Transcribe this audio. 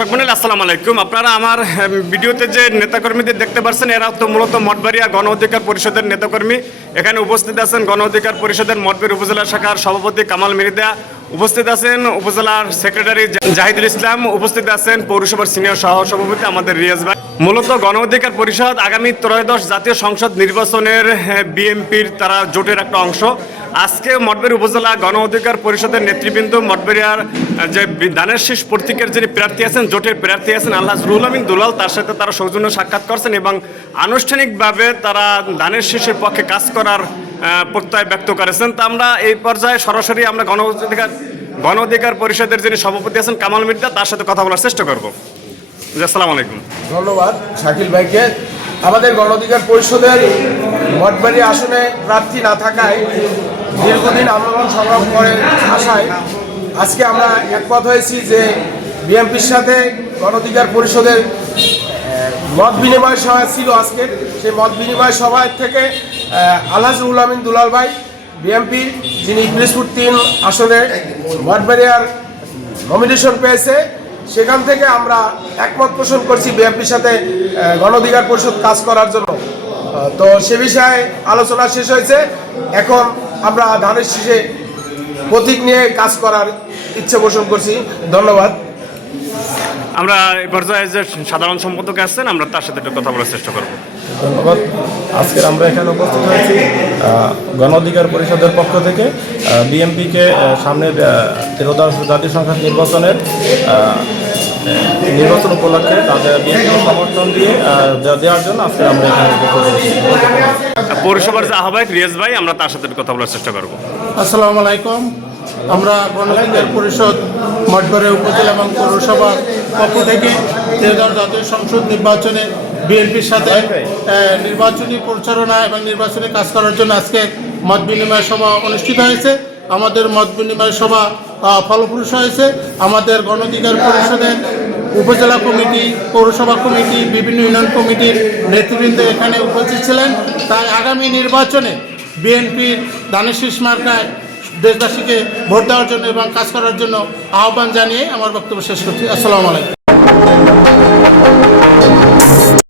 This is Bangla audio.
আসসালামু আলাইকুম। আপনারা আমার ভিডিওতে যে নেতাকর্মীদের দেখতে পাচ্ছেন এরা তো মূলত মঠবাড়িয়া গণ অধিকার পরিষদের নেতাকর্মী। এখানে উপস্থিত আছেন গণ অধিকার পরিষদের মঠবাড়ি উপজেলা শাখার সভাপতি কামাল মৃধা, উপস্থিত আছেন উপজেলার সেক্রেটারি জাহিদুল ইসলাম, উপস্থিত আছেন পৌরসভার সিনিয়র সহ সভাপতি আমাদের রিয়াজ ভাই। মূলত গণ অধিকার পরিষদ আগামী ত্রয়োদশ জাতীয় সংসদ নির্বাচনের বিএনপির তারা জোটের একটা অংশ। আজকে মঠবাড়ি উপজেলা গণ অধিকার পরিষদের নেতৃবৃন্দ মঠবাড়িয়ার যে দানের শীষ প্রতীকের যিনি প্রার্থী আছেন, জোটের প্রার্থী আছেন আলহাজ রুহুল আমিন দুলাল, তার সাথে তারা সৌজন্য সাক্ষাৎ করছেন এবং আনুষ্ঠানিকভাবে তারা দানের শীষের পক্ষে কাজ করার প্রত্যয় ব্যক্ত করেছেন। তা আমরা এই পর্যায়ে সরাসরি আমরা গণ অধিকার পরিষদের যিনি সভাপতি আছেন কামাল মৃধা, তার সাথে কথা বলার চেষ্টা করবো। আসসালামু আলাইকুম। ধন্যবাদ শাকিল ভাইকে। আমাদের গণ অধিকার পরিষদের মঠবাড়ি আসনে প্রার্থী না থাকায় দীর্ঘদিন আন্দোলন সংগ্রাম করে আসায় আজকে আমরা একমত হয়েছি যে বিএনপির সাথে গণ অধিকার পরিষদের মত বিনিময় সভা ছিল আজকে। সেই মত বিনিময় সভা থেকে আলহাজ রুহুল আমিন দুলাল ভাই বিএনপি, যিনি পিরোজপুর ৩ আসনে মঠবাড়িয়ার নমিনেশন পেয়েছে, সেখান থেকে আমরা একমত পোষণ করছি বিএনপির সাথে গণ অধিকার পরিষদ কাজ করার জন্য। তো সে বিষয়ে আলোচনা শেষ হয়েছে। এখন আমরা ধানের শীষে প্রতীক নিয়ে কাজ করার ইচ্ছে পোষণ করছি। ধন্যবাদ। আমরা এই পর্যায়ে যে সাধারণ সম্পাদক আছেন, আমরা তার সাথে একটু কথা বলার চেষ্টা করব। ধন্যবাদ। আজকের আমরা এখানে উপস্থিত হয়েছি গণ অধিকার পরিষদের পক্ষ থেকে বিএনপিকে সামনের ত্রয়োদশ জাতীয় সংসদ নির্বাচন উপলক্ষে তাদের বিএনপিকে সমর্থন দিয়ে দেওয়ার জন্য আজকে আমরা এখানে উপস্থিত হয়েছি। পৌরসভার যে আহ্বায়ক রিয়াজ ভাই, আমরা তার সাথে একটু কথা বলার চেষ্টা করব। আসসালামু আলাইকুম। আমরা গণ অধিকার পরিষদ মঠবাড়িয়া উপজেলা এবং পৌরসভার পক্ষ থেকে ত্রয়োদশ জাতীয় সংসদ নির্বাচনে বিএনপির সাথে নির্বাচনী পরিচালনা এবং নির্বাচনী কাজ করার জন্য আজকে মত বিনিময় সভা অনুষ্ঠিত হয়েছে। আমাদের মত বিনিময় সভা ফলপ্রসূ হয়েছে। আমাদের গণ অধিকার পরিষদের উপজেলা কমিটি, পৌরসভা কমিটি, বিভিন্ন ইউনিয়ন কমিটির নেতৃবৃন্দ এখানে উপস্থিত ছিলেন। তাই আগামী নির্বাচনে বিএনপির দানের শীষ মার্কায় দেশবাসীকে ভোট দেওয়ার জন্য এবং কাজ করার জন্য আহ্বান জানিয়ে আমার বক্তব্য শেষ করছি। আসসালামু আলাইকুম।